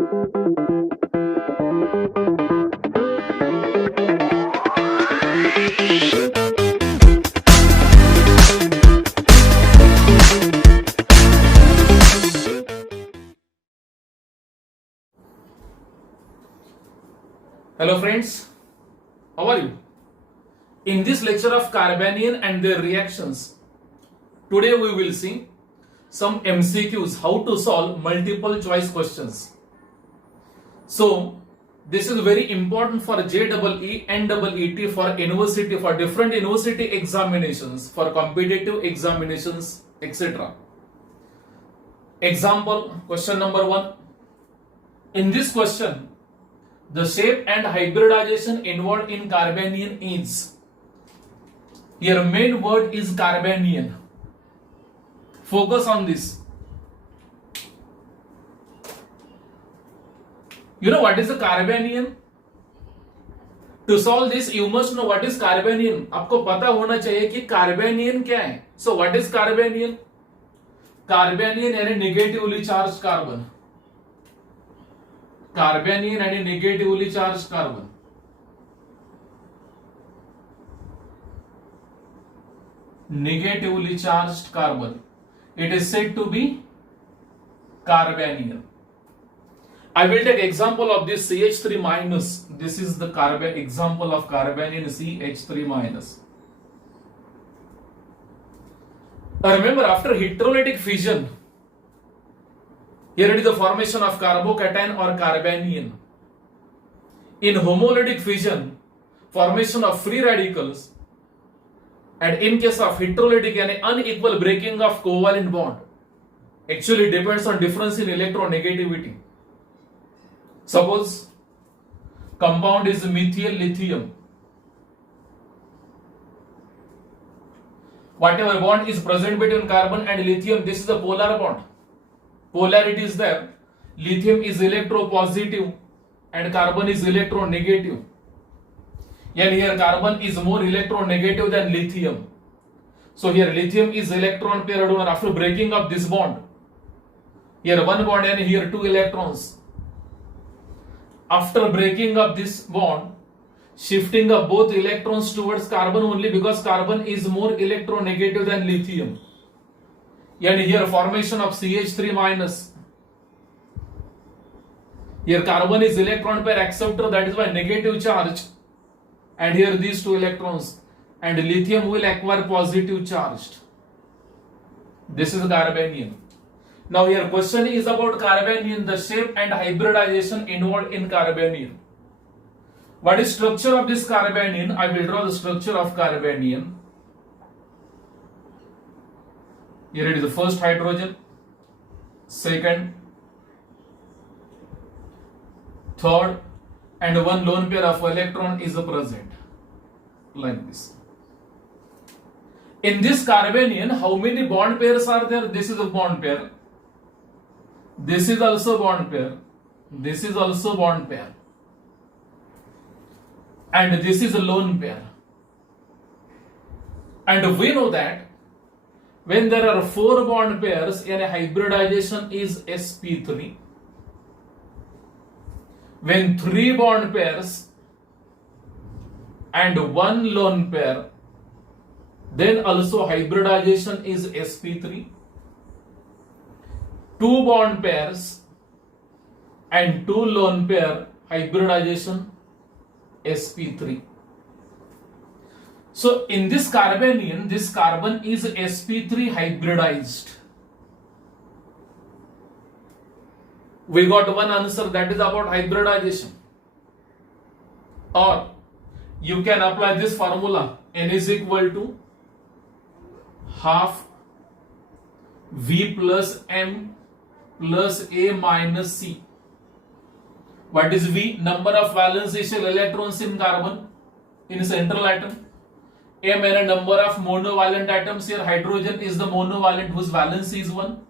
Hello friends, how are you? In this lecture of carbanion and their reactions, today we will see some MCQs, how to solve multiple choice questions. So this is very important for JEE, NEET, for university, for different university examinations, for competitive examinations, etc. Example, question number 1. In this question, the shape and hybridization involved in carbanion is. Here main word is carbanion. Focus on this. You know what is a carbanion? To solve this, you must know what is carbanion. आपको पता होना चाहिए कि carbanion क्या है. So what is carbanion? Carbanion यानी negatively charged carbon. Carbanion and a negatively charged carbon. Negatively charged carbon. It is said to be carbanion. I will take example of this CH3 minus. This is the carbon example of carbanion CH3 minus. Remember, after heterolytic fission, here it is the formation of carbocation or carbanion. In homolytic fission, formation of free radicals, and in case of heterolytic, an unequal breaking of covalent bond actually depends on difference in electronegativity. Suppose compound is methyl lithium. Whatever bond is present between carbon and lithium, this is a polar bond. Polarity is there. Lithium is electropositive and carbon is electronegative. And here carbon is more electronegative than lithium. So here lithium is electron pair donor after breaking up this bond. Here one bond and here two electrons. After breaking up this bond, shifting up both electrons towards carbon only because carbon is more electronegative than lithium. And here formation of CH3 minus. Here carbon is electron pair acceptor, that is why negative charge. And here these two electrons. And lithium will acquire positive charged. This is carbanion. Now here question is about carbanion, the shape and hybridization involved in carbanion. What is structure of this carbanion? I will draw the structure of carbanion. Here it is the first hydrogen, second, third, and one lone pair of electron is present, like this. In this carbanion, how many bond pairs are there? This is a bond pair. This is also bond pair. This is also bond pair. And this is a lone pair. And we know that when there are 4 bond pairs, a hybridization is sp3. When 3 bond pairs and 1 lone pair, then also hybridization is sp3. 2 bond pairs and 2 lone pair, hybridization sp3. So in this carbanion, this carbon is sp3 hybridized. We got one answer, that is about hybridization. Or you can apply this formula, N is equal to half V plus M plus A minus C. What is V? Number of valence shell electrons in carbon in central atom. M and a number of monovalent atoms. Here hydrogen is the monovalent whose valence is 1.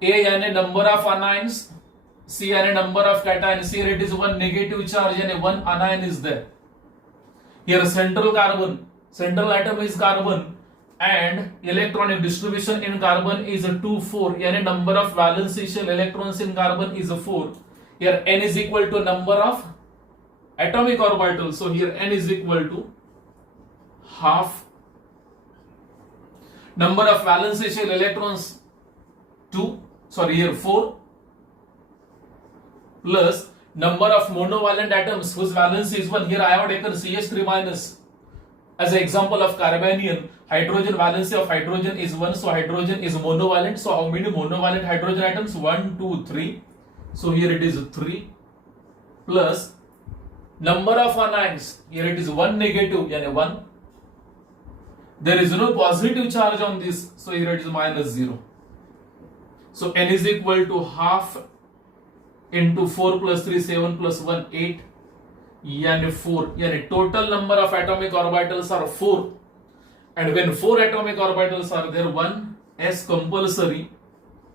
A and a number of anions. C and a number of cations. Here it is one negative charge and a one anion is there. Here central carbon, central atom is carbon and electronic distribution in carbon is 2 4, यानी number of valence shell electrons in carbon is 4. Here n is equal to number of atomic orbitals, so here n is equal to half. Number of valence shell electrons 4 plus number of monovalent atoms whose valence is 1. Here I have taken CH3 minus as an example of carbanion. Hydrogen valency of hydrogen is 1, so hydrogen is monovalent. So how many monovalent hydrogen atoms? 1 2 3. So here it is 3 plus number of anions. Here it is 1 negative, yani 1. There is no positive charge on this, so here it is minus 0. So n is equal to half into 4 plus 3 7 plus 1 8, yani 4. Yani total number of atomic orbitals are 4, and when 4 atomic orbitals are there, 1 s compulsory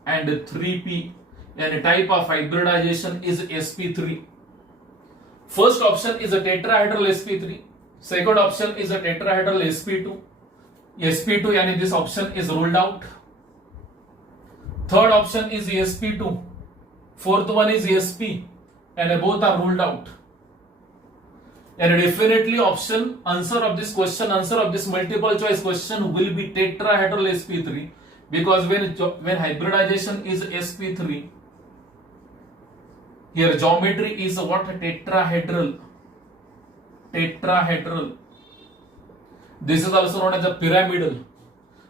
and 3p, yani type of hybridization is sp3. First option is a tetrahedral sp3, second option is a tetrahedral sp2. sp2, yani this option is ruled out. Third option is sp2, fourth one is sp, and both are ruled out. And definitely answer of this multiple choice question will be tetrahedral sp3, because when hybridization is sp3, here geometry is what? Tetrahedral. This is also known as a pyramidal.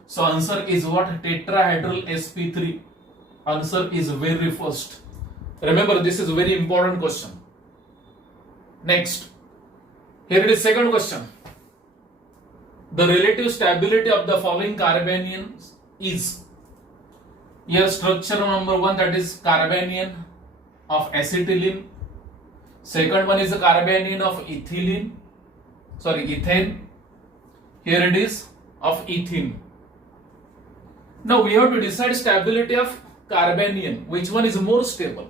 So answer is what? Tetrahedral sp3. Answer is very first. Remember, this is a very important question. Next, here it is second question. The relative stability of the following carbanions is. Here structure number 1, that is carbanion of acetylene. Second one is the carbanion of ethane. Here it is of ethene. Now we have to decide stability of carbanion. Which one is more stable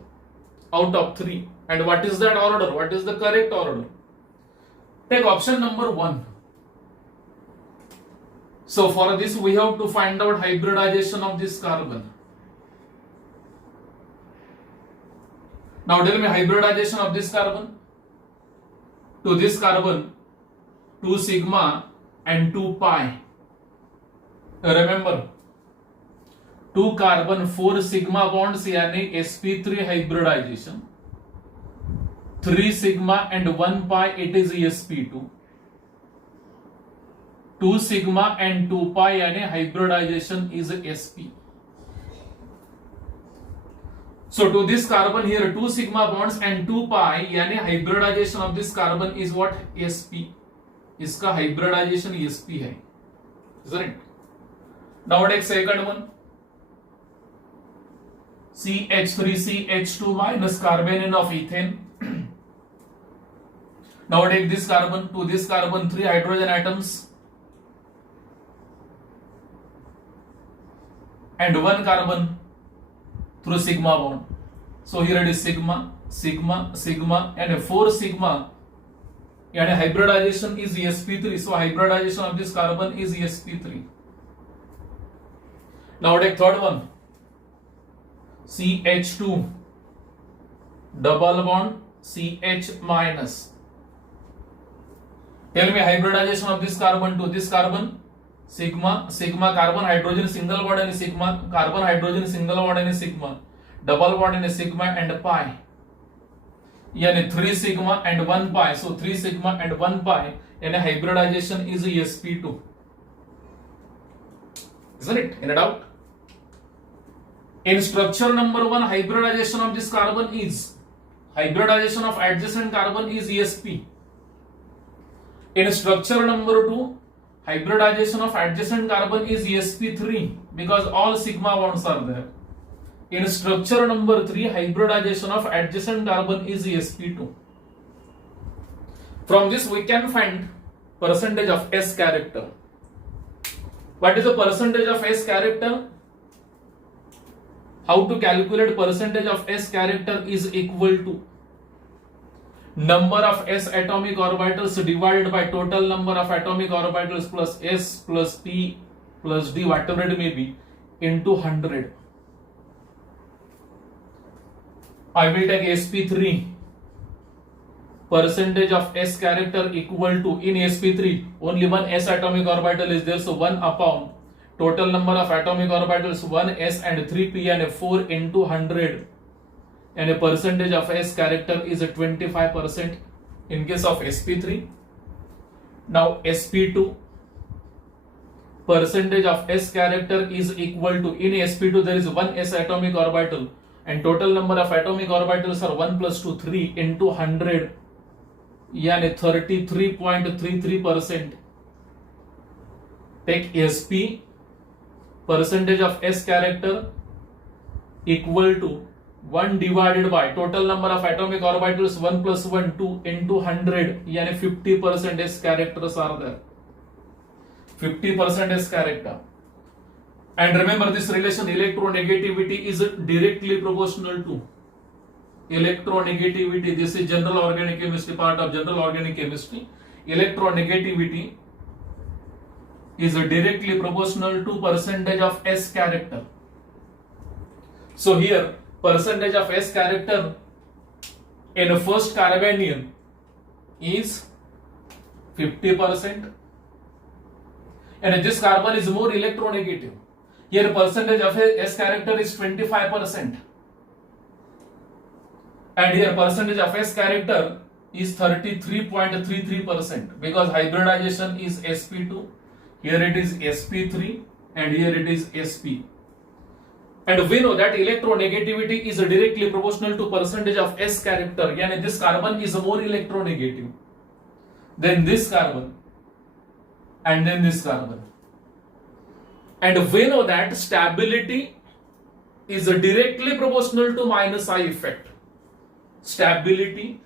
out of 3, and what is that order? What is the correct order? Take option number 1. So for this we have to find out hybridization of this carbon. Now tell me hybridization of this carbon. To this carbon 2 sigma and 2 pi. Remember, 2 carbon 4 sigma bonds, yani sp3 hybridization. 3 sigma and 1 pi, it is sp2. 2 sigma and 2 pi, yani hybridization is sp. So to this carbon here 2 sigma bonds and 2 pi, yani hybridization of this carbon is what? sp. इसका hybridization sp है, isn't it? Now take second one, CH3CH2 minus carbanion of ethane. Now take this carbon, to this carbon 3 hydrogen atoms and 1 carbon through sigma bond. So here it is sigma, sigma, sigma, and 4 sigma, and hybridization is sp3. So hybridization of this carbon is sp3. Now take third one, CH2 double bond CH minus. Tell me hybridization of this carbon to this carbon. Sigma, sigma, carbon hydrogen single bond and sigma, carbon hydrogen single bond and sigma, double bond and sigma and pi. Yani 3 sigma and 1 pi. So 3 sigma and 1 pi, and hybridization is sp2. Isn't it? In a doubt? In structure number 1, hybridization of this carbon is, hybridization of adjacent carbon is sp. In structure number 2, hybridization of adjacent carbon is sp3, because all sigma bonds are there. In structure number 3, hybridization of adjacent carbon is sp2. From this we can find percentage of S character. What is the percentage of S character? How to calculate percentage of S character is equal to number of S atomic orbitals divided by total number of atomic orbitals plus S plus P plus D, whatever it may be, into 100. I will take sp3 percentage of s character equal to, in sp3 only one s atomic orbital is there, so 1 upon total number of atomic orbitals 1s and 3p and 4 into 100, and a percentage of s character is 25% in case of sp3. Now sp2 percentage of s character is equal to, in sp2 there is 1 s atomic orbital and total number of atomic orbitals are 1 plus 2 3 into 100, yani 33.33%. Take sp percentage of s character equal to 1 divided by total number of atomic orbitals 1 plus 1 2 into 100, yani 50% s characters are there. 50% s character. And remember this relation, electronegativity is directly proportional to electronegativity. This is general organic chemistry, part of general organic chemistry. Electronegativity is directly proportional to percentage of s character. So here percentage of s character in a first carbanion is 50%, and this carbon is more electronegative. Here percentage of s character is 25%, and here percentage of s character is 33.33% because hybridization is sp2, here it is sp3, and here it is sp. And we know that electronegativity is directly proportional to percentage of s character, yani this carbon is more electronegative than this carbon and then this carbon. And we know that stability is directly proportional to minus I effect. Stability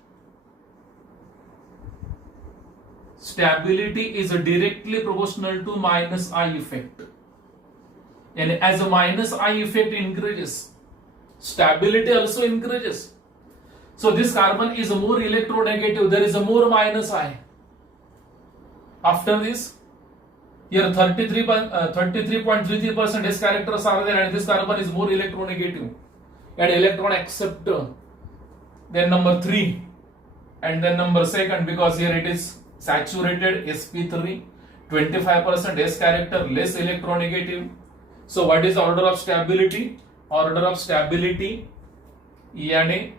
is directly proportional to minus I effect. And as a minus I effect increases, stability also increases. So this carbon is more electronegative, there is a more minus I. After this, here 33.33% s characters are there, and this carbon is more electronegative and electron acceptor. Then number 3 and then number 2, because here it is saturated sp3, 25% s character, less electronegative. So what is the order of stability? Order of stability, yani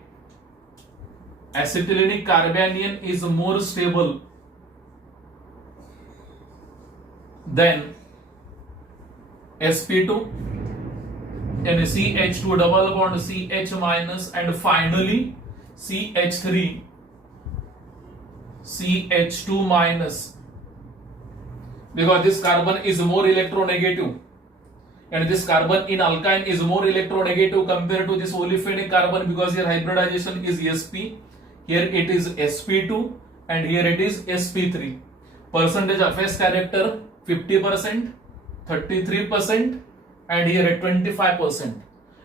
acetylenic carbanion is more stable than sp2 and CH2 double bond CH minus, and finally CH3 CH2 minus, because this carbon is more electronegative, and this carbon in alkyne is more electronegative compared to this olefinic carbon, because here hybridization is sp, here it is sp2, and here it is sp3. Percentage of s character 50%, 33%, and here at 25%.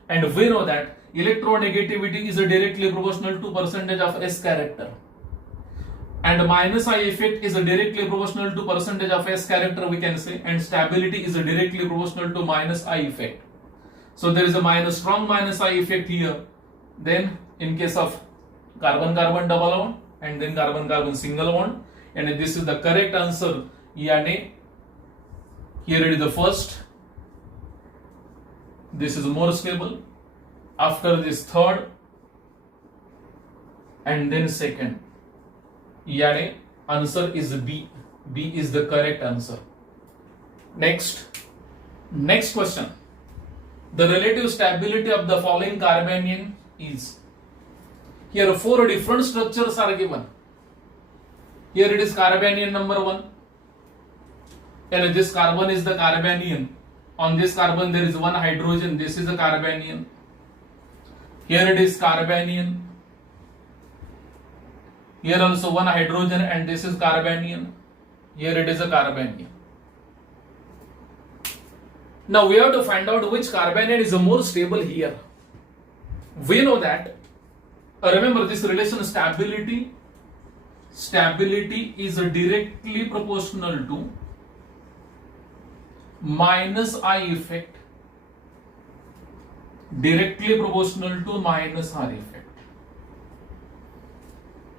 And we know that electronegativity is directly proportional to percentage of s character, and minus I effect is directly proportional to percentage of s character, we can say, and stability is directly proportional to minus I effect. So there is a strong minus I effect here. Then in case of carbon-carbon double bond and then carbon-carbon single bond, and this is the correct answer, yani here it is the first, this is more stable, after this third, and then second, yani answer is B. B is the correct answer. Next question. The relative stability of the following carbanion is, here 4 different structures are given. Here it is carbanion number 1, and this carbon is the carbanion. On this carbon there is 1 hydrogen, this is a carbanion. Here it is carbanion. Here also 1 hydrogen, and this is carbanion. Here it is a carbanion. Now we have to find out which carbanion is more stable here. We know that, remember this relation stability is directly proportional to minus I effect directly proportional to minus R effect.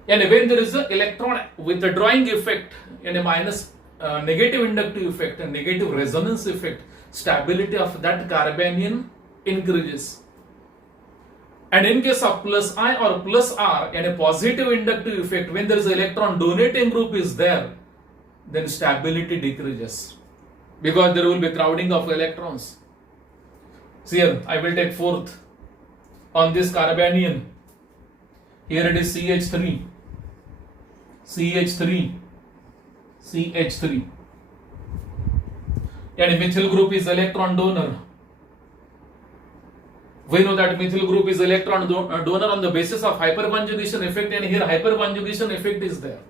And when there is an electron with a drawing effect and a minus negative inductive effect and negative resonance effect, stability of that carbanion increases. And in case of plus I or plus R and a positive inductive effect, when there is an electron donating group is there, then stability decreases because there will be crowding of electrons. So here I will take fourth on this carbanion. Here it is CH3, CH3, CH3. And methyl group is electron donor. We know that methyl group is electron donor on the basis of hyperconjugation effect, and here hyperconjugation effect is there.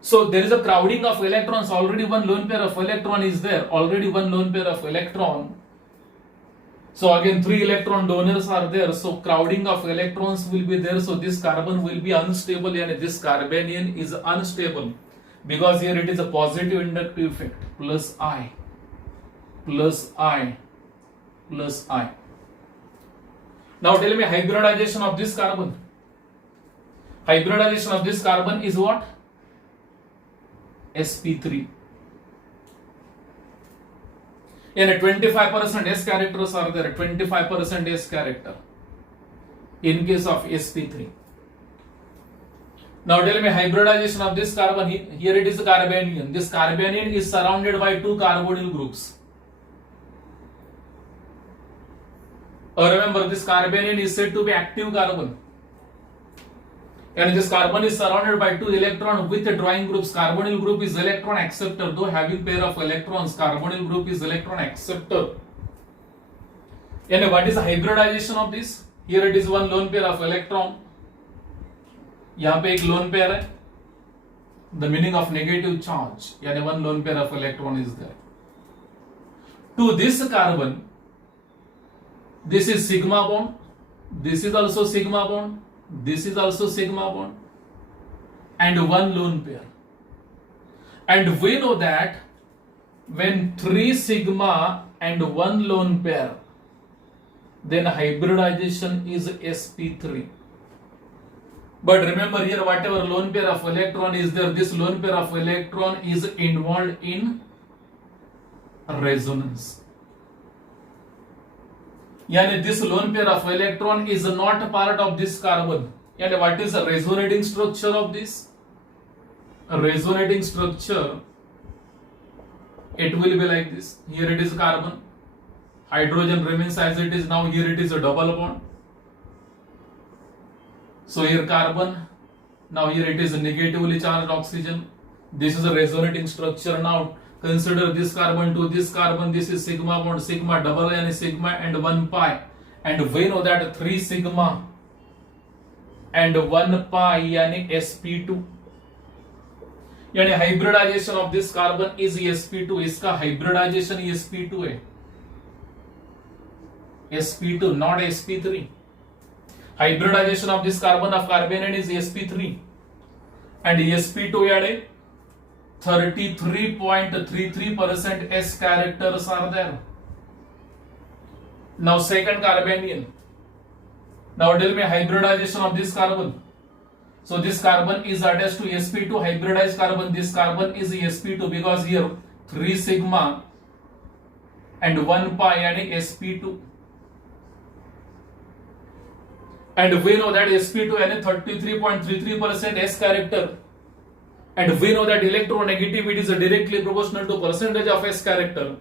So there is a crowding of electrons. Already one lone pair of electron is there. Already one lone pair of electron. So again 3 electron donors are there. So crowding of electrons will be there. So this carbon will be unstable and this carbanion is unstable because here it is a positive inductive effect. Plus I, plus I, plus I. Now tell me hybridization of this carbon. Hybridization of this carbon is what? sp3. And 25% S characters are there, 25% S character in case of sp3. Now tell me hybridization of this carbon. Here it is a carbanion. This carbanion is surrounded by 2 carbonyl groups. Remember, this carbanion is said to be active carbon. And this carbon is surrounded by 2 electrons with the drawing groups. Carbonyl group is electron acceptor, though having pair of electrons. Carbonyl group is electron acceptor. And what is the hybridization of this? Here it is one lone pair of electron. यहाँ पे एक lone pair है. The meaning of negative charge. यानी one lone pair of electron is there. To this carbon, this is sigma bond. This is also sigma bond. This is also sigma bond and one lone pair. And we know that when 3 sigma and 1 lone pair, then hybridization is sp3. But remember here, whatever lone pair of electron is there, this lone pair of electron is involved in resonance. Yani this lone pair of electron is not a part of this carbon. And what is the resonating structure of this? A resonating structure, it will be like this. Here it is carbon. Hydrogen remains as it is. Now here it is a double bond. So here carbon. Now here it is a negatively charged oxygen. This is a resonating structure. Now consider this carbon to this carbon. This is sigma bond, sigma double and sigma and 1 pi. And we know that 3 sigma and 1 pi yani sp2. यानी hybridization of this carbon is sp2. इसका hybridization sp2 है. sp2 not sp3. Hybridization of this carbon of carbanion is sp3 and sp2 यानी 33.33% S characters are there. Now second carbanion. Now tell me hybridization of this carbon. So this carbon is attached to sp2, hybridized carbon. This carbon is sp2 because here 3 sigma and 1 pi and sp2. And we know that sp2 and 33.33% S character. And we know that electronegativity is directly proportional to percentage of S character.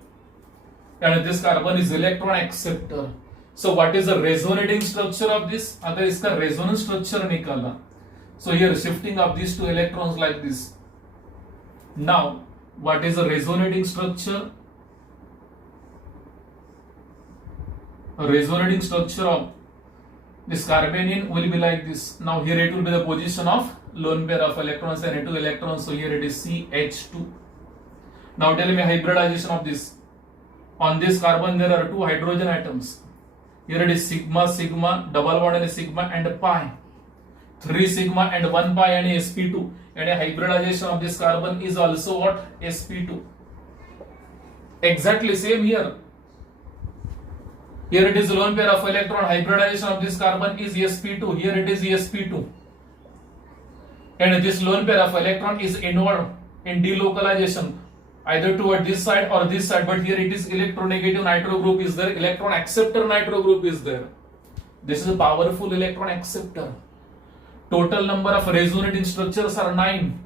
And this carbon is electron acceptor. So what is the resonating structure of this? अगर इसका resonance structure निकालना. So here shifting of these 2 electrons like this. Now what is the resonating structure? A resonating structure of this carbanion will be like this. Now here it will be the position of lone pair of electrons and 2 electrons. So here it is CH2. Now tell me hybridization of this. On this carbon there are 2 hydrogen atoms. Here it is sigma, sigma, double bond and sigma and pi. 3 sigma and 1 pi and sp2. And a hybridization of this carbon is also what? sp2. Exactly same here. Here it is lone pair of electron. Hybridization of this carbon is sp2. Here it is sp2. And this lone pair of electron is involved in delocalization either toward this side or this side, but here it is electronegative nitro group is there, electron acceptor nitro group is there. This is a powerful electron acceptor. Total number of resonating structures are 9.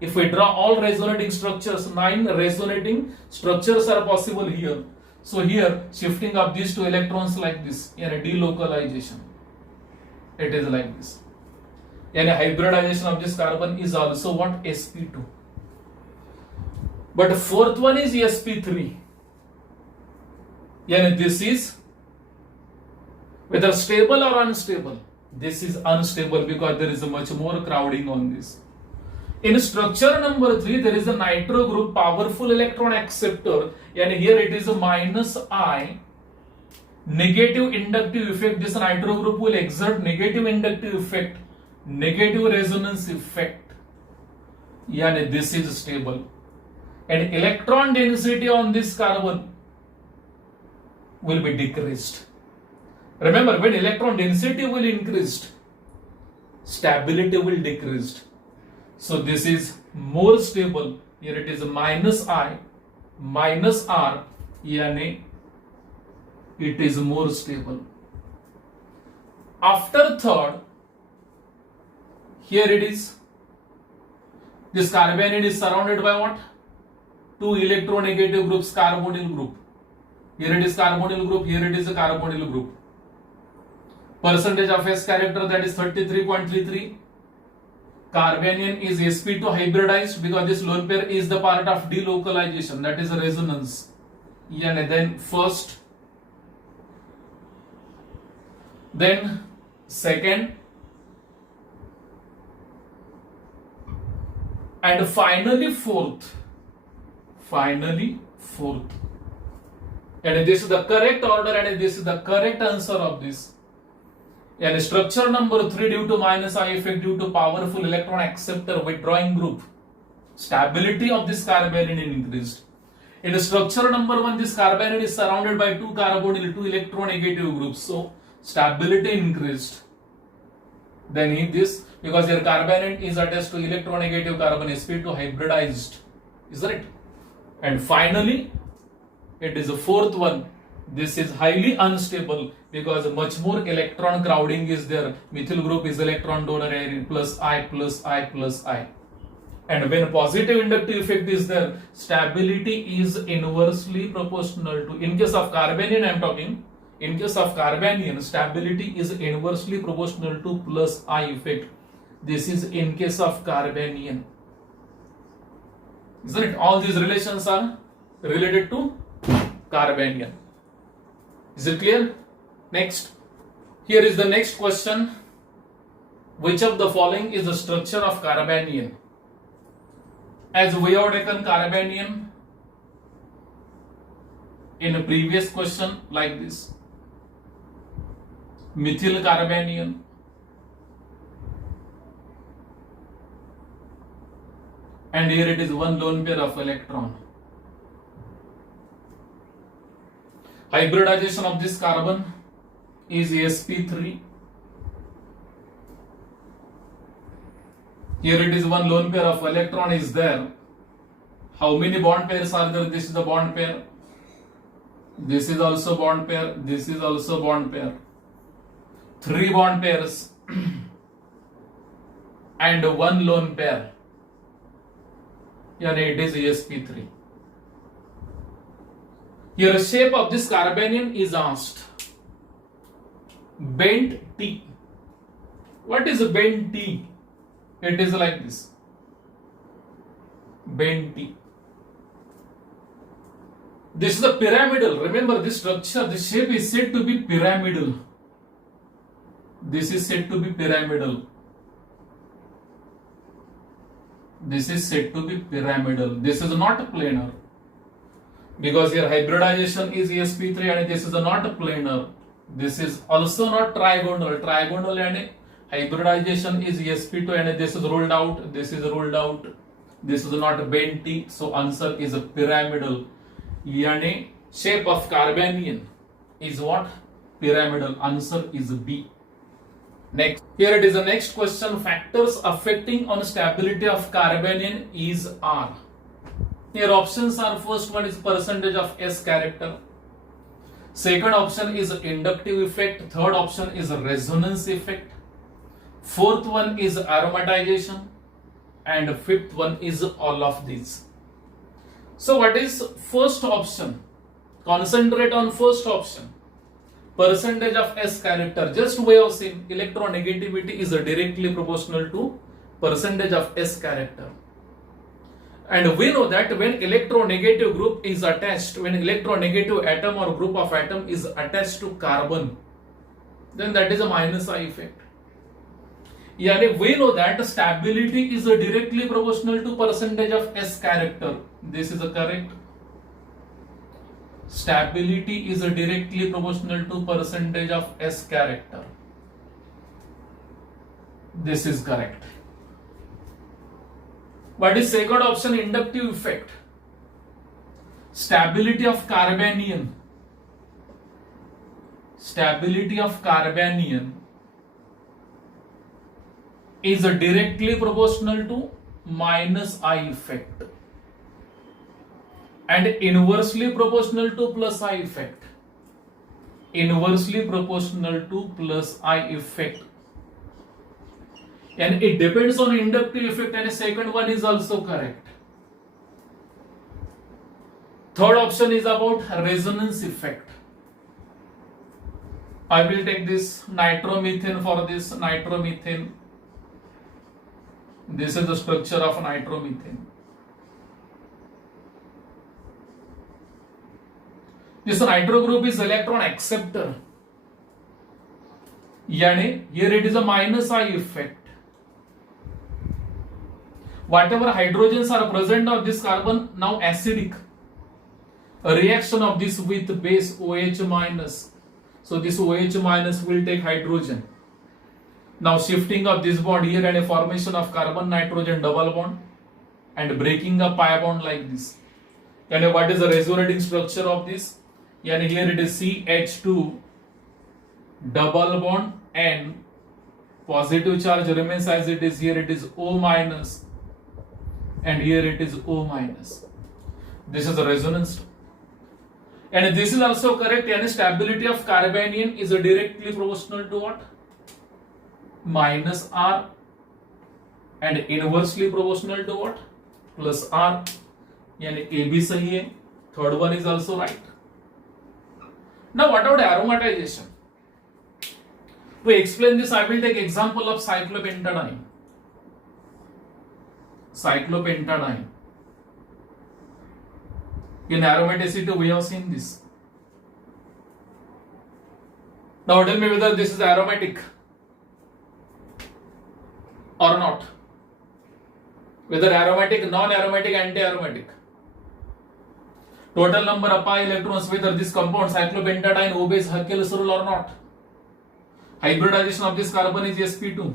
If we draw all resonating structures, 9 resonating structures are possible here. So here shifting of these two electrons like this in a delocalization, it is like this. And a hybridization of this carbon is also what? sp2. But fourth one is sp3. And this is whether stable or unstable. This is unstable because there is much more crowding on this. In structure number 3, there is a nitro group, powerful electron acceptor, and here it is a -I, negative inductive effect. This nitro group will exert negative inductive effect, negative resonance effect, and this is stable. And electron density on this carbon will be decreased. Remember, when electron density will increase, stability will decrease. So this is more stable. Here it is -I, -R, yani it is more stable. After third, here it is, this carbanion is surrounded by what? 2 electronegative groups, carbonyl group. Here it is carbonyl group, here it is a carbonyl group. Percentage of S character, that is 33.33. Carbanion is sp2 hybridized because this lone pair is the part of delocalization, that is a resonance. And then first, then second, and finally fourth. And this is the correct order and this is the correct answer of this. And structure number 3, due to -I effect due to powerful electron acceptor withdrawing group, stability of this carbanion increased. In structure number 1, this carbanion is surrounded by 2 carbonyl, 2 electronegative groups, so stability increased. Then in this, because your carbanion is attached to electronegative carbon sp2 hybridized, isn't it? And finally, it is the fourth one. This is highly unstable because much more electron crowding is there. Methyl group is electron donor plus I plus I plus I. And when positive inductive effect is there, stability is inversely proportional to, in case of carbanion I am talking, in case of carbanion, stability is inversely proportional to plus I effect. This is in case of carbanion. Isn't it? All these relations are related to carbanion. Is it clear? Next. Here is the next question. Which of the following is the structure of carbanion? As we have taken carbanion in a previous question like this. Methyl carbanion, and here it is one lone pair of electron. Hybridization of this carbon is sp3. Here it is one lone pair of electron is there. How many bond pairs are there? This is the bond pair. This is also bond pair. This is also bond pair. 3 bond pairs and 1 lone pair. Yeah, it is sp3. Here the shape of this carbanion is asked. Bent T. What is a bent T? It is like this. Bent T. This is the pyramidal. Remember this structure, this shape is said to be pyramidal. This is said to be pyramidal. This is said to be pyramidal. This is not planar. Because here hybridization is sp3 and this is not planar. This is also not trigonal. Trigonal and hybridization is sp2 and this is ruled out. This is ruled out. This is not bent T. So answer is a pyramidal. यानी shape of carbanion is what? Pyramidal. Answer is B. Next, here it is the next question. Factors affecting on stability of carbanion is R. Here options are: first one is percentage of S character, second option is inductive effect, third option is resonance effect, fourth one is aromatization, and fifth one is all of these. So what is first option? Concentrate on first option. Percentage of S character. Just way of saying electronegativity is directly proportional to percentage of S character. And we know that when electronegative group is attached, when electronegative atom or group of atom is attached to carbon, then that is a minus I effect. Yani we know that stability is directly proportional to percentage of S character. This is a correct. Stability is directly proportional to percentage of S character. This is correct. What is second option? Inductive effect. Stability of carbanion. Stability of carbanion is directly proportional to minus I effect and inversely proportional to plus I effect. Inversely proportional to plus I effect. And it depends on inductive effect, and the second one is also correct. Third option is about resonance effect. I will take this nitromethane for this nitromethane. This is the structure of nitromethane. This nitro group is electron acceptor. Yani here it is a minus I effect. Whatever hydrogens are present of this carbon now acidic. A reaction of this with base OH minus. So this OH minus will take hydrogen. Now shifting of this bond here and a formation of carbon nitrogen double bond and breaking a pi bond like this. And what is the resonating structure of this? And here it is CH2 double bond N, positive charge remains as it is. Here it is O minus and here it is O minus. This is the resonance. And this is also correct. And stability of carbanion is directly proportional to what? Minus R, and inversely proportional to what? Plus R. Yani A B sahi hai. Third one is also right. Now what about aromatization? To explain this, I will take example of cyclopentadiene. Cyclopentadiene. In aromaticity, we have seen this. Now tell me whether this is aromatic or not. Whether aromatic, non-aromatic, anti-aromatic. Total number of pi electrons, whether this compound cyclopentadiene obeys Huckel's rule or not. Hybridization of this carbon is sp2,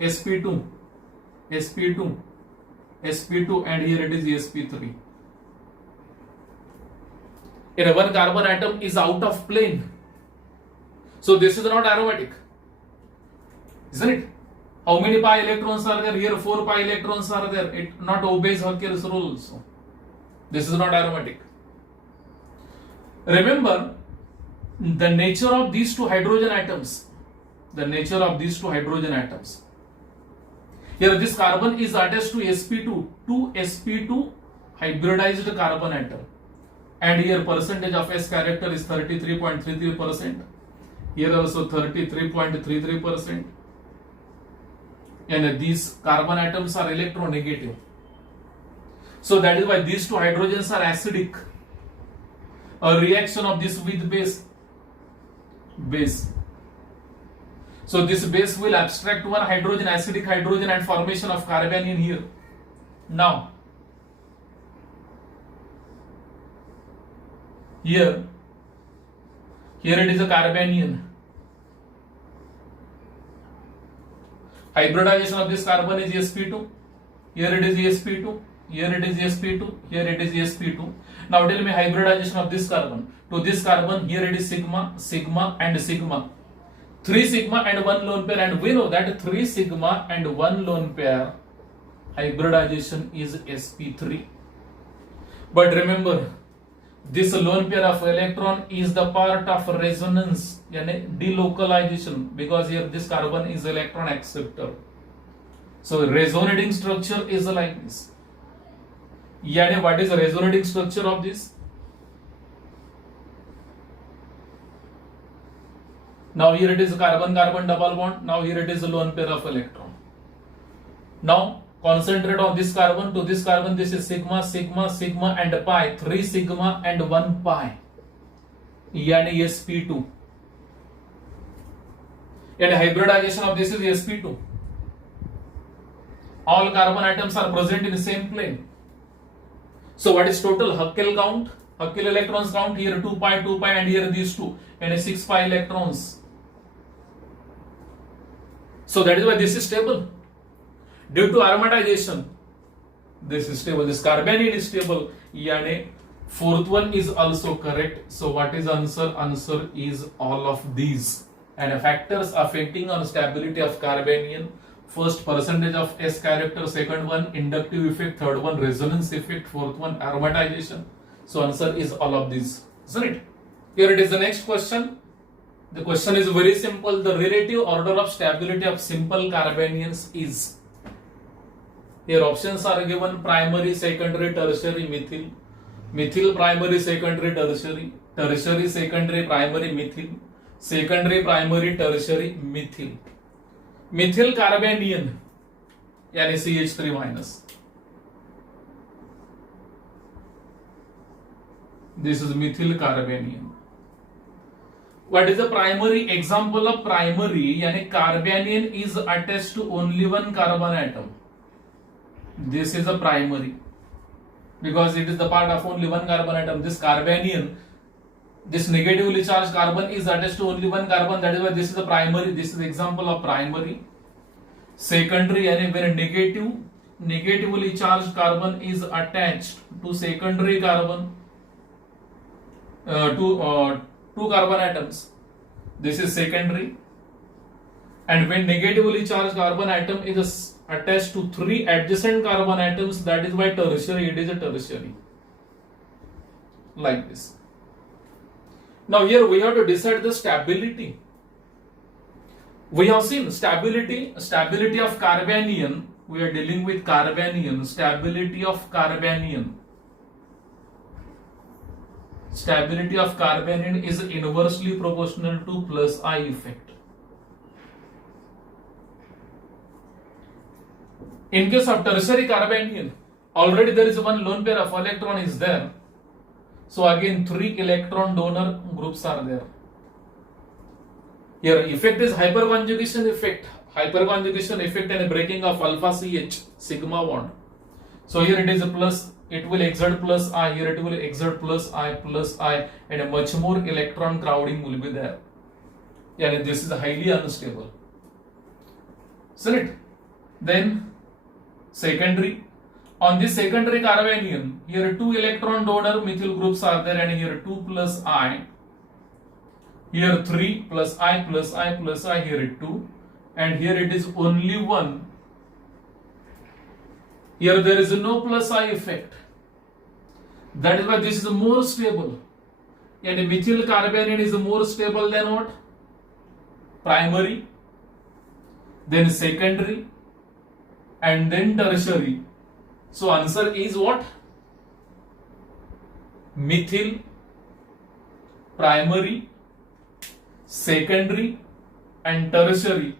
sp2, sp2, sp2, and here it is sp3. In one carbon atom is out of plane. So this is not aromatic. Isn't it? How many pi electrons are there? Here 4 pi electrons are there. It not obeys Huckel's rule also. This is not aromatic. Remember the nature of these two hydrogen atoms. The nature of these two hydrogen atoms. Here this carbon is attached to sp2, 2sp2 hybridized carbon atom. And here percentage of S character is 33.33%. Here also 33.33%. And these carbon atoms are electronegative. So that is why these two hydrogens are acidic. A reaction of this with base. So this base will abstract one hydrogen, acidic hydrogen, and formation of carbanion here. Now, here it is a carbanion. Hybridization of this carbon is sp2. Here it is sp2. here it is sp2, here it is sp2. Now tell me hybridization of this carbon. To this carbon, here it is sigma, sigma and sigma. 3 sigma and 1 lone pair, and we know that 3 sigma and 1 lone pair hybridization is sp3. But remember, this lone pair of electron is the part of resonance, yani delocalization, because here this carbon is electron acceptor. So resonating structure is like this. Yani what is the resonating structure of this? Now here it is carbon-carbon double bond. Now here it is a lone pair of electron. Now concentrate on this carbon. To this carbon, this is sigma, sigma, sigma and pi. 3 sigma and 1 pi. Yani sp2. And hybridization of this is sp2. All carbon atoms are present in the same plane. So what is total Huckel count? Huckel electrons count here 2 pi, and here these 2, and 6 pi electrons. So that is why this is stable. Due to aromatization, this is stable. This carbanion is stable. Yani fourth one is also correct. So what is answer? Answer is all of these. And factors affecting on stability of carbanion. First, percentage of S character. Second one, inductive effect. Third one, resonance effect. Fourth one, aromatization. So answer is all of these, isn't it? Here it is the next question. The question is very simple. The relative order of stability of simple carbanions is. Here options are given: primary, secondary, tertiary, methyl. Methyl primary, secondary, tertiary. Tertiary, secondary, primary, methyl. Secondary, primary, tertiary, methyl. Methyl carbanion, yani CH3 minus. This is methyl carbanion. What is the primary? Example of primary, yani carbanion is attached to only one carbon atom. This is a primary because it is the part of only one carbon atom. This carbanion, this negatively charged carbon is attached to only one carbon. That is why this is the primary. This is example of primary. Secondary, yani when negatively charged carbon is attached to secondary carbon, two carbon atoms. This is secondary. And when negatively charged carbon atom is attached to 3 adjacent carbon atoms, that is why tertiary. It is a tertiary. Like this. Now here we have to decide the stability. We have seen stability of carbanion. We are dealing with carbanion. Stability of carbanion. Stability of carbanion is inversely proportional to plus I effect. In case of tertiary carbanion, already there is one lone pair of electron is there. So again 3 electron donor groups are there. Here effect is hyperconjugation effect. Hyperconjugation effect and breaking of alpha CH, sigma bond. So here it is a plus, it will exert plus I, here it will exert plus I, and a much more electron crowding will be there. Yeah, this is highly unstable. Isn't it? Then secondary. On this secondary carbanion, here 2 electron donor methyl groups are there, and here 2 plus I, here 3 plus I plus I plus I, here 2, and here it is only 1. Here there is no plus I effect. That is why this is more stable. And methyl carbanion is more stable than what? Primary, then secondary, and then tertiary. So answer is what? Methyl, primary, secondary and tertiary.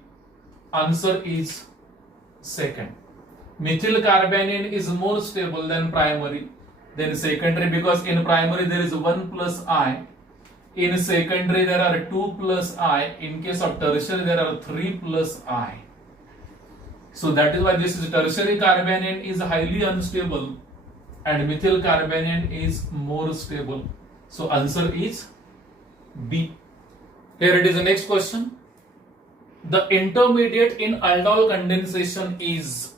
Answer is second. Methyl carbanion is more stable than primary, then secondary, because in primary there is 1 plus I, in secondary there are 2 plus I, in case of tertiary there are 3 plus I. So that is why this is tertiary carbanion is highly unstable and methyl carbanion is more stable. So answer is B. Here it is the next question. The intermediate in aldol condensation is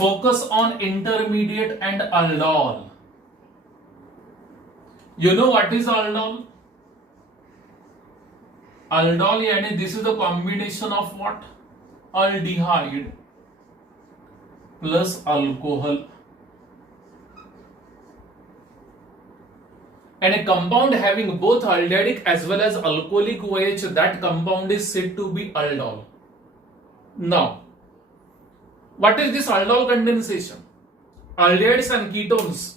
Focus on intermediate and aldol. You know what is aldol? Aldol yani this is the combination of what? Aldehyde plus alcohol. And a compound having both aldehydic as well as alcoholic OH, that compound is said to be aldol. Now, what is this aldol condensation? Aldehydes and ketones.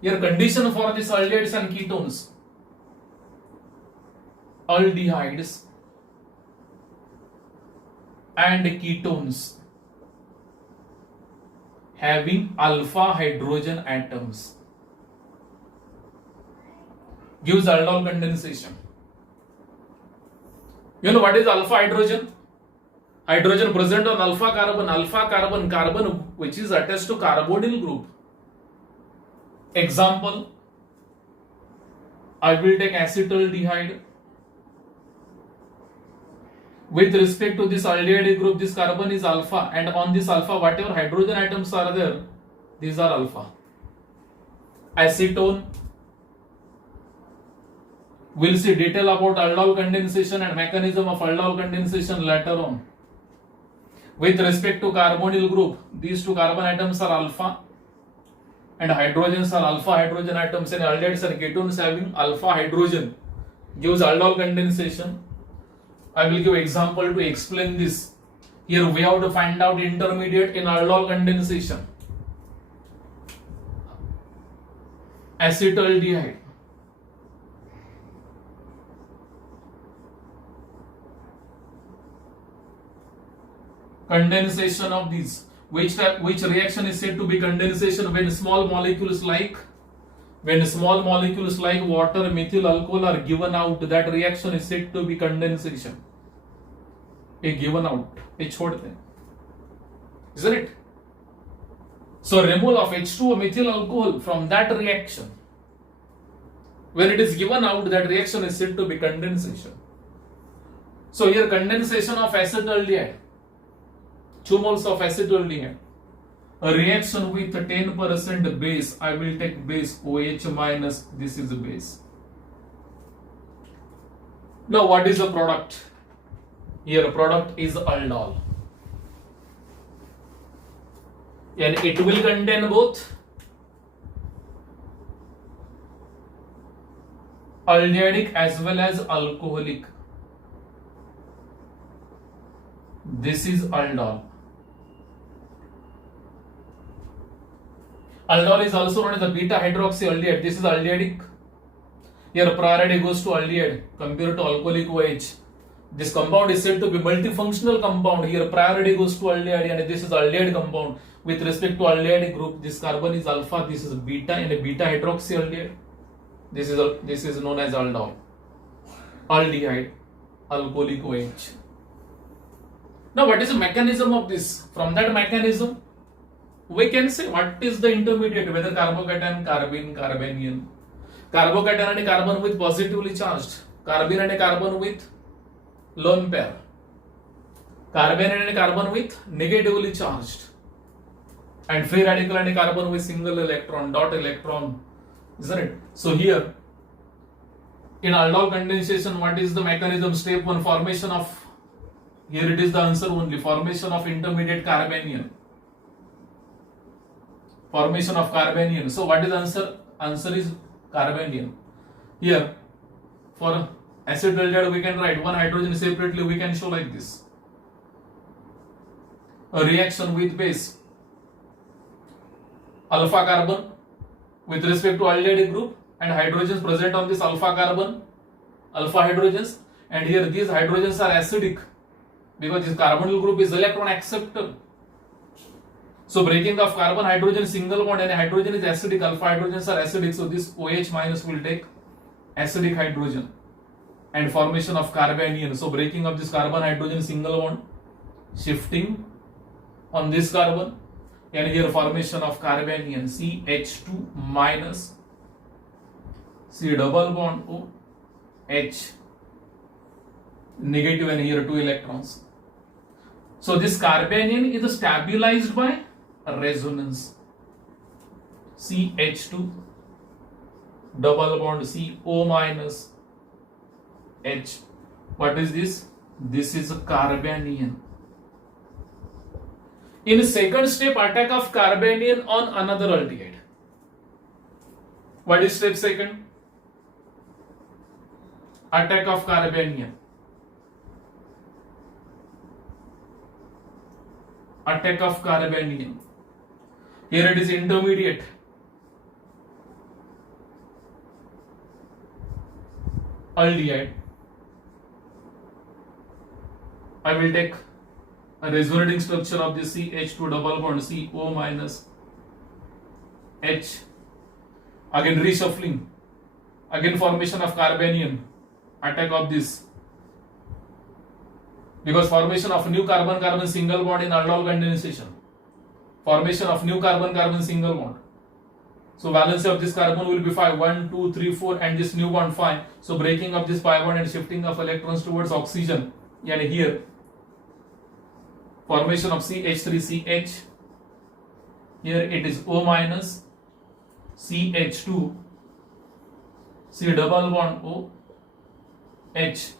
Your condition for this aldehydes and ketones. Aldehydes and ketones having alpha hydrogen atoms gives aldol condensation. You know what is alpha hydrogen? Hydrogen present on alpha carbon which is attached to carbonyl group. Example, I will take acetaldehyde. With respect to this aldehyde group, this carbon is alpha, and on this alpha, whatever hydrogen atoms are there, these are alpha. Acetone. We'll see detail about aldol condensation and mechanism of aldol condensation later on. With respect to carbonyl group, these two carbon atoms are alpha and hydrogens are alpha hydrogen atoms, and aldehydes and ketones having alpha hydrogen gives aldol condensation. I will give example to explain this. Here we have to find out intermediate in aldol condensation. Acetaldehyde. Condensation of these. Which reaction is said to be condensation? When small molecules like water, methyl alcohol are given out, that reaction is said to be condensation. A given out, a छोड़ते हैं, isn't it? So removal of H2O methyl alcohol from that reaction, when it is given out, that reaction is said to be condensation. So here condensation of acetaldehyde, 2 moles of acetaldehyde, a reaction with 10% base. I will take base OH minus, this is the base. Now what is the product? Here product is aldol, and it will contain both aldehydic as well as alcoholic. This is aldol. Aldol is also known as the beta hydroxyaldehyde. This is aldehydic. Here priority goes to aldehyde compared to alcoholic OH. This compound is said to be multifunctional compound. Here priority goes to aldehyde, and this is aldehyde compound. With respect to aldehyde group, this carbon is alpha, this is beta, and a beta hydroxyaldehyde. This is known as aldol. Aldehyde, alcoholic OH. Now what is the mechanism of this? From that mechanism, we can say what is the intermediate, whether carbocation, carbene, carbanion. Carbocation and carbon with positively charged, carbene and carbon with lone pair, carbene and carbon with negatively charged, and free radical and carbon with single electron, dot electron, isn't it? So here in aldol condensation, what is the mechanism? Step 1, formation of, here it is the answer only, formation of intermediate carbanion. Formation of carbanion. So what is the answer? Answer is carbanion. Here for acetaldehyde we can write one hydrogen separately, we can show like this. A reaction with base alpha carbon with respect to aldehyde group, and hydrogens present on this alpha carbon, alpha hydrogens, and here these hydrogens are acidic because this carbonyl group is electron acceptor. So breaking of carbon hydrogen single bond, and hydrogen is acidic, alpha hydrogens are acidic, so this OH minus will take acidic hydrogen, and formation of carbanion. So breaking of this carbon hydrogen single bond, shifting on this carbon, and here formation of carbanion, CH2 minus C double bond O H negative, and here 2 electrons. So this carbanion is stabilized by resonance. CH2 double bond CO minus H. What is this? This is a carbanion. In second step, attack of carbanion on another aldehyde. What is step second? Attack of carbanion. Attack of carbanion. Here it is intermediate. Aldehyde. I will take a resonating structure of the CH2 double bond CO minus H. Again reshuffling. Again formation of carbanion. Attack of this. Because formation of new carbon-carbon single bond in aldol condensation. Formation of new carbon-carbon single bond. So valency of this carbon will be 5, 1, 2, 3, 4 and this new bond 5. So breaking of this pi bond and shifting of electrons towards oxygen. And here formation of CH3CH. Here it is O minus CH2 C double bond O H.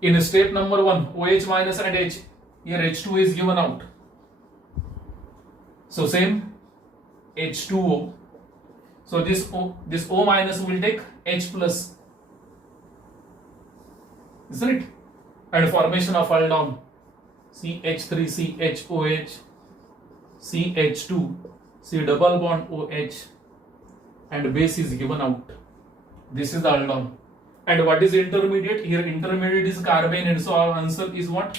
In step number 1, OH minus and H. Here H2 is given out. So same H2O. So this O minus will take H plus, isn't it? And formation of aldol CH3CHOH CH2 C double bond OH and base is given out. This is the aldol. And what is intermediate? Here intermediate is carbanion. So our answer is what?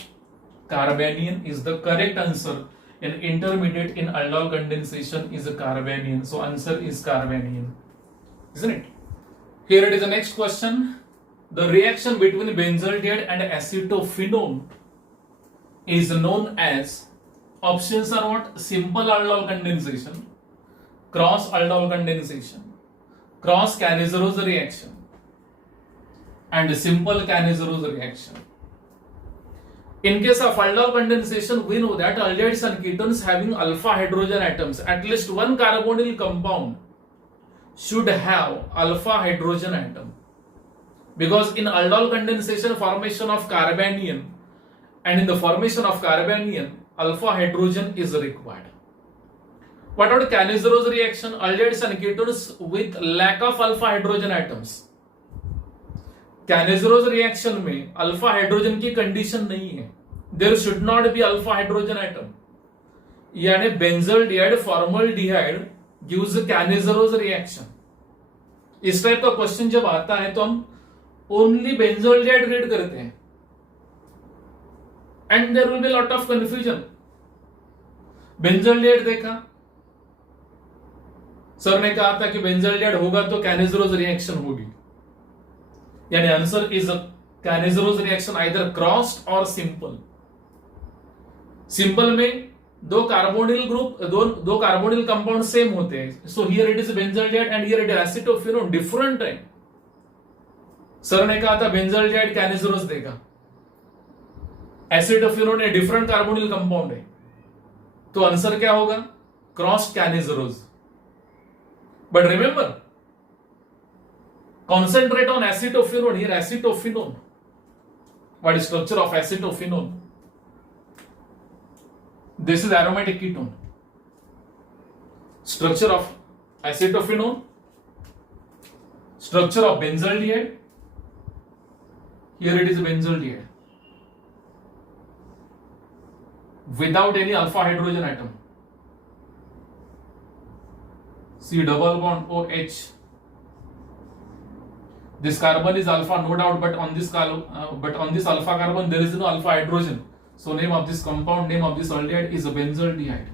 Carbanion is the correct answer. And intermediate in aldol condensation is a carbanion. So answer is carbanion. Isn't it? Here it is the next question. The reaction between benzaldehyde and acetophenone is known as, options are what? Simple aldol condensation, cross aldol condensation, cross Cannizzaro reaction, and simple Cannizzaro reaction. In case of aldol condensation, we know that aldehydes and ketones having alpha hydrogen atoms, at least one carbonyl compound should have alpha hydrogen atom. Because in aldol condensation, formation of carbanion, and in the formation of carbanion, alpha hydrogen is required. What about Cannizzaro reaction? Aldehydes and ketones with lack of alpha hydrogen atoms. Cannizzaro reaction में alpha hydrogen की condition नहीं है. There should not be alpha hydrogen atom. यानी benzaldehyde formaldehyde gives Cannizzaro reaction. इस type का question जब आता है तो हम ओनली बेंजल्डिहाइड रीड करते हैं and there will be lot of confusion. Benzaldehyde देखा, सर ने कहा था कि बेंजल्डिहाइड होगा तो Cannizzaro रिएक्शन होगी. यानी answer is Cannizzaro reaction either crossed और सिंपल. सिंपल में दो कार्बोनिल ग्रुप, दो कार्बोनिल कंपाउंड सेम होते हैं. So here it is benzaldehyde and here it is acetophenone. Different है. सर ने कहा था बेंजल्डिहाइड Cannizzaro देगा, acetophenone a different carbonyl compound है, तो आंसर क्या होगा? Crossed Cannizzaro. But remember, concentrate on acetophenone. Here acetophenone. What is structure of acetophenone? This is aromatic ketone. Structure of acetophenone. Structure of benzaldehyde. Here it is benzaldehyde. Without any alpha hydrogen atom. C double bond OH. This carbon is alpha, no doubt, but on this alpha carbon there is no alpha hydrogen. So name of this compound, name of this aldehyde is a benzaldehyde.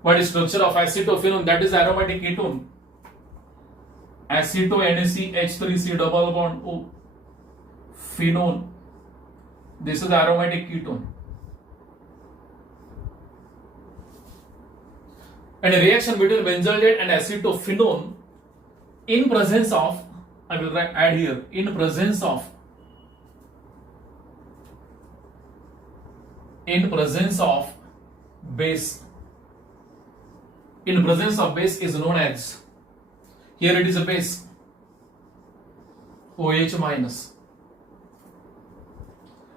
What is structure of acetophenone? That is aromatic ketone. Aceto NaCH3C double bond O. Phenone. This is aromatic ketone. And a reaction between benzaldehyde and acetophenone in presence of, I will add here, in presence of in presence of base. In presence of base is known as, here it is a base, OH minus.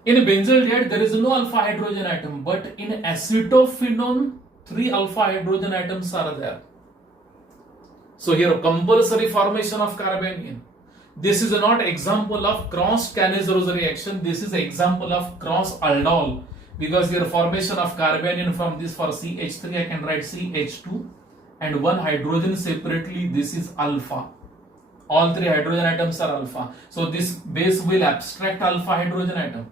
In benzaldehyde there is no alpha hydrogen atom, but in acetophenone 3 alpha hydrogen atoms are there. So here compulsory formation of carbanion. This is not example of cross Cannizzaro reaction. This is example of cross aldol, because here formation of carbanion from this for CH3 I can write CH2 and one hydrogen separately. This is alpha. All 3 hydrogen atoms are alpha. So this base will abstract alpha hydrogen atom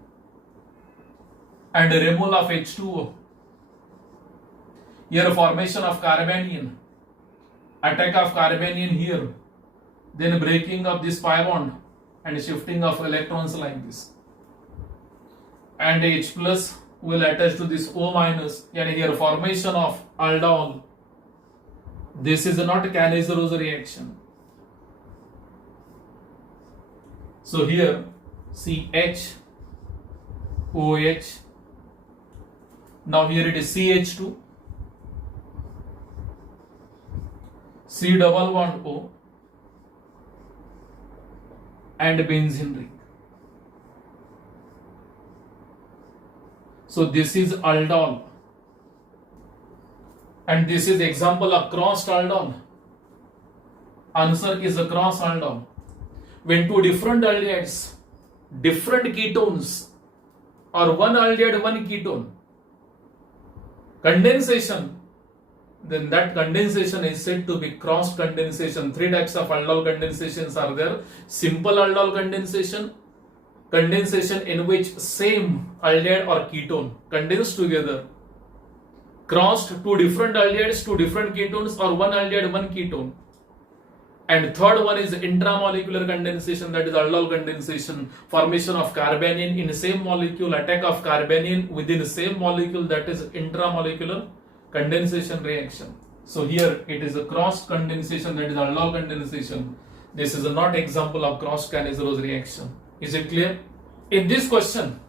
and removal of H2O. Here formation of carbanion, attack of carbanion here, then breaking of this pi bond and shifting of electrons like this, and H plus will attach to this O minus, and here formation of aldol. This is not Cannizzaro reaction. So here CH OH, now here it is CH2, C double bond O and benzene ring. So this is aldol, and this is example of crossed aldol. Answer is a cross aldol. When two different aldehydes, different ketones, or one aldehyde, one ketone, condensation, then that condensation is said to be cross condensation. 3 types of aldol condensations are there. Simple aldol condensation, condensation in which same aldehyde or ketone condensed together, crossed 2 different aldehydes, 2 different ketones, or one aldehyde, one ketone. And third one is intramolecular condensation, that is aldol condensation, formation of carbanion in same molecule, attack of carbanion within same molecule, that is intramolecular condensation reaction. So here it is a cross condensation, that is aldol condensation. This is not example of cross Cannizzaro reaction. Is it clear? In this question,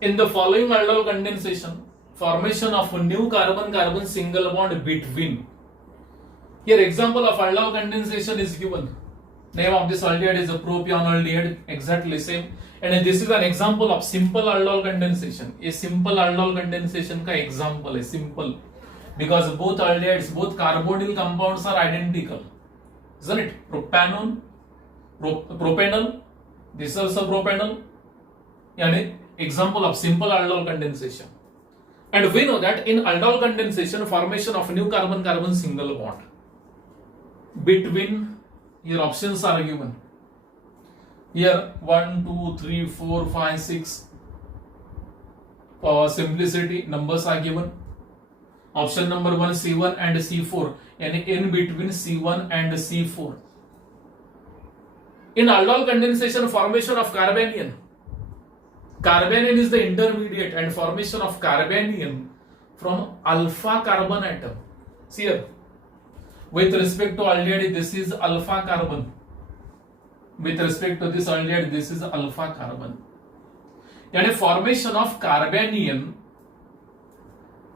in the following aldol condensation, formation of a new carbon-carbon single bond between. Here example of aldol condensation is given. Name of this aldehyde is a propion aldehyde, exactly same. And this is an example of simple aldol condensation. A simple aldol condensation ka example is simple, because both aldehydes, both carbonyl compounds are identical, isn't it? Propanol, propanol, this is also propanol. Yani example of simple aldol condensation. And we know that in aldol condensation, formation of new carbon-carbon single bond between, here options are given. Here 1, 2, 3, 4, 5, 6. For simplicity, numbers are given. Option number 1 C1 and C4, and in between C1 and C4. In aldol condensation, formation of carbanion. Carbanion is the intermediate, and formation of carbanion from alpha carbon atom. See here, with respect to aldehyde, this is alpha carbon. With respect to this aldehyde, this is alpha carbon. And formation of carbanion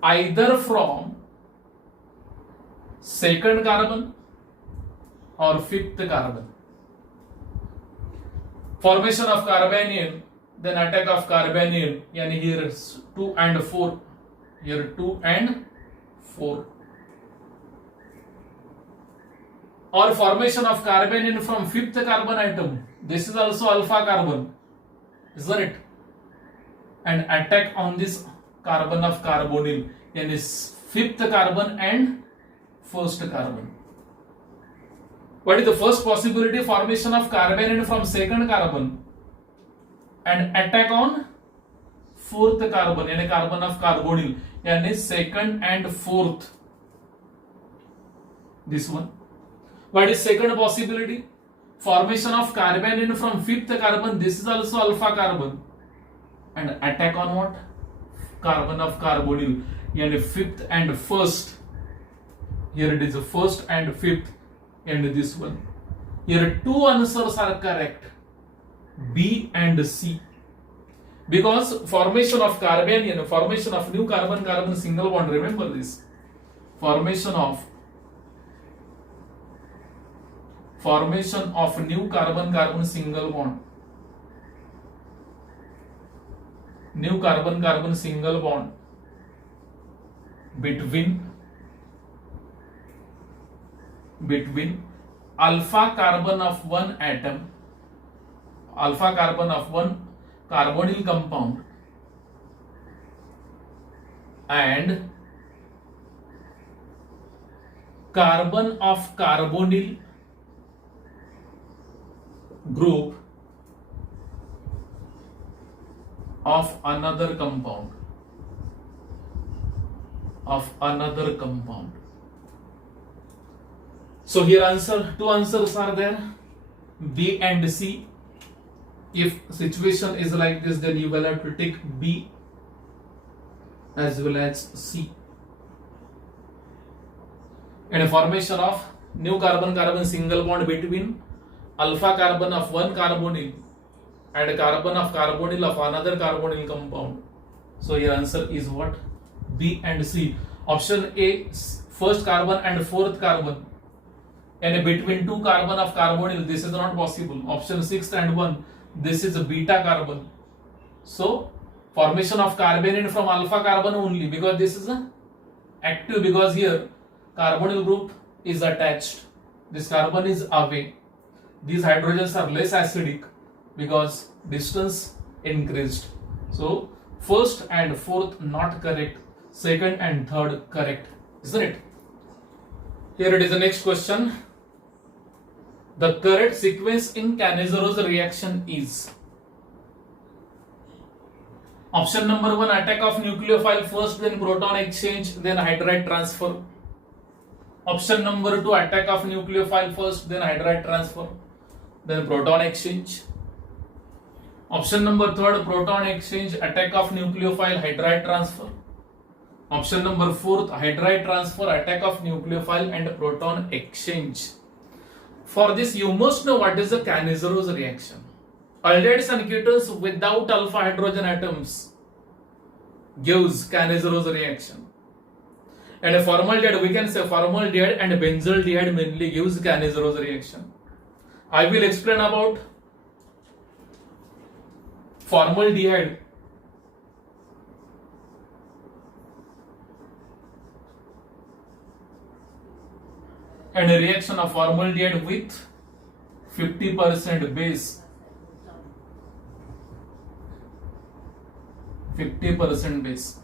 either from second carbon or 5th carbon. Formation of carbanion, then attack of carbanion, yani here is 2 and 4, here 2 and 4. Or formation of carbanion from 5th carbon atom, this is also alpha carbon, isn't it? And attack on this carbon of carbonyl, and is 5th carbon and 1st carbon. What is the first possibility? Formation of carbanion from 2nd carbon and attack on 4th carbon, and a carbon of carbonyl, and is 2nd and 4th. This one. What is second possibility? Formation of carbanion from 5th carbon, this is also alpha carbon, and attack on what? Carbon of carbonyl, and 5th and 1st. Here it is 1st and 5th, and this one. Here 2 answers are correct, B and C. Because formation of carbanion, formation of new carbon-carbon single bond, remember this. Formation of new carbon-carbon single bond. New carbon-carbon single bond between alpha carbon of one atom, alpha carbon of one carbonyl compound, and carbon of carbonyl group of another compound. So here two answers are there, B and C. If situation is like this, then you will have to take B as well as C. And a formation of new carbon-carbon single bond between alpha carbon of one carbonyl and carbon of carbonyl of another carbonyl compound. So your answer is what? B and C. Option A, first carbon and fourth carbon, and between two carbon of carbonyl, this is not possible. Option 6 and 1, this is a beta carbon. So formation of carbanion from alpha carbon only, because this is a active, because here carbonyl group is attached, this carbon is away, these hydrogens are less acidic because distance increased. So first and fourth not correct, second and third correct, isn't it? Here it is the next question. The correct sequence in Cannizzaro reaction is option number 1, attack of nucleophile first, then proton exchange, then hydride transfer. Option number 2, attack of nucleophile first, then hydride transfer, then proton exchange. Option number 3, proton exchange, attack of nucleophile, hydride transfer. Option number 4, hydride transfer, attack of nucleophile and proton exchange. For this, you must know what is the Cannizzaro reaction. Aldehydes and ketones without alpha hydrogen atoms gives Cannizzaro reaction. And a formaldehyde, we can say formaldehyde and benzaldehyde mainly gives Cannizzaro reaction. I will explain about formaldehyde. And a reaction of formaldehyde with 50% base. 50% base.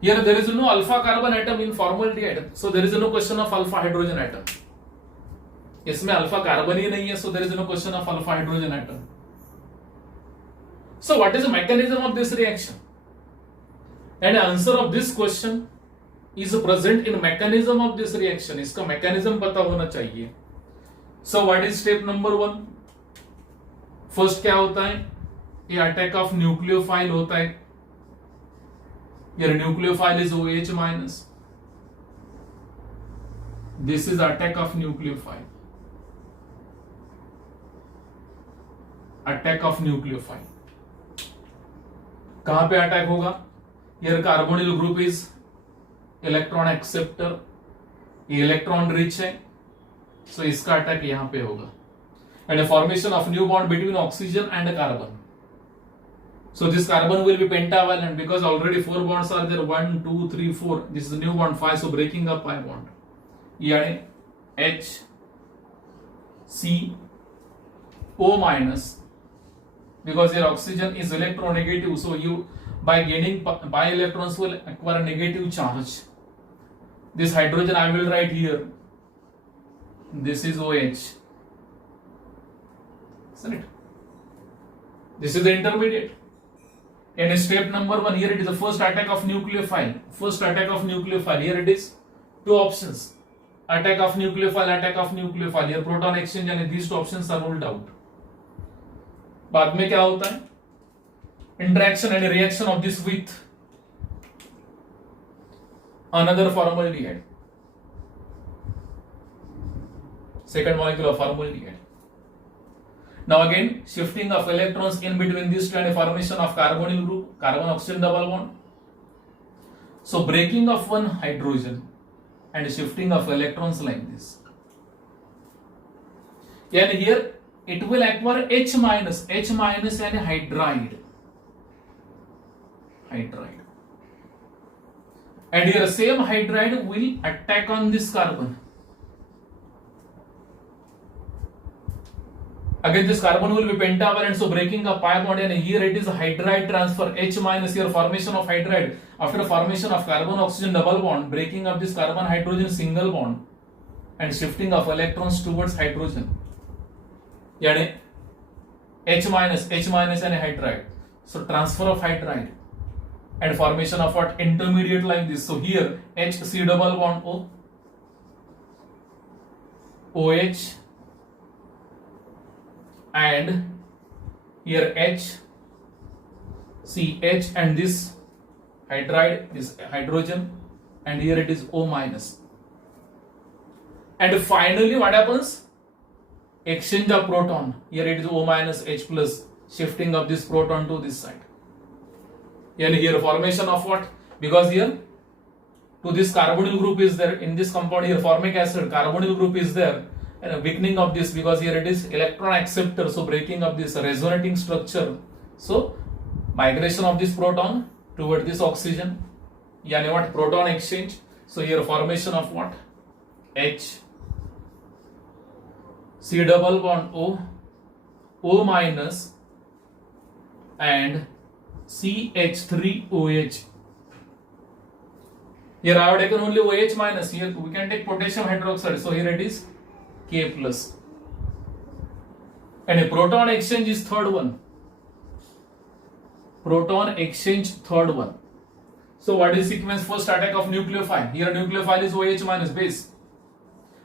Here there is no alpha carbon atom in formaldehyde, so there is no question of alpha hydrogen atom. इसमें alpha carbon ही नहीं है, so there is no question of alpha hydrogen atom. So what is the mechanism of this reaction? And answer of this question is present in mechanism of this reaction. इसका mechanism पता होना चाहिए. So what is step number 1? First क्या होता है? ये attack of nucleophile होता है. Your nucleophile is OH minus. This is attack of nucleophile. Attack of nucleophile. कहां पे अटैक होगा? Here carbonyl group is electron acceptor, ये इलेक्ट्रॉन रिच है, सो इसका अटैक यहां पे होगा. And formation of new bond between oxygen and carbon. So this carbon will be pentavalent because already 4 bonds are there. 1, 2, 3, 4. This is a new bond 5. So breaking up pi bond. यानी H C O minus, because your oxygen is electronegative. So you by gaining pi electrons will acquire a negative charge. This hydrogen I will write here. This is OH. Isn't it? This is the intermediate. And step number 1, here it is the first attack of nucleophile. First attack of nucleophile. Here it is 2 options. Attack of nucleophile, attack of nucleophile. Here proton exchange and these 2 options are ruled out. बाद में क्या होता है? Interaction and reaction of this with another formaldehyde. Second molecule of formaldehyde. Now again, shifting of electrons in between these two and formation of carbonyl group, carbon oxygen double bond. So breaking of one hydrogen and shifting of electrons like this. And here it will acquire H minus and hydride. And here same hydride will attack on this carbon. Again this carbon will be pentavalent, so breaking a pi bond, and here it is hydride transfer, H minus, here formation of hydride. After formation of carbon oxygen double bond, breaking up this carbon hydrogen single bond and shifting of electrons towards hydrogen. Yani H minus and hydride. So transfer of hydride and formation of what? Intermediate like this. So here HC double bond O, OH, and here H, CH, and this hydride, this hydrogen, and here it is O minus. And finally what happens? Exchange of proton. Here it is O minus H plus, shifting of this proton to this side. And here formation of what? Because here to this carbonyl group is there in this compound, here formic acid carbonyl group is there, and a weakening of this because here it is electron acceptor, so breaking of this resonating structure. So migration of this proton toward this oxygen. Yani what? Proton exchange. So here formation of what? H, C double bond O, O minus, and CH3OH. Here I have taken only OH minus. Here we can take potassium hydroxide. So here it is K plus. And a proton exchange is third one. Proton exchange third one. So what is sequence? First attack of nucleophile. Here nucleophile is OH minus base.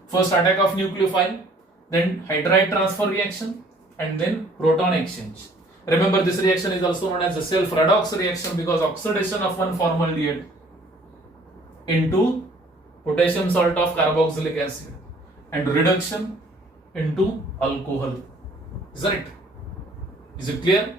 First attack of nucleophile, then hydride transfer reaction, and then proton exchange. Remember, this reaction is also known as the self-redox reaction because oxidation of one formaldehyde into potassium salt of carboxylic acid and reduction into alcohol. Is that it? Is it clear?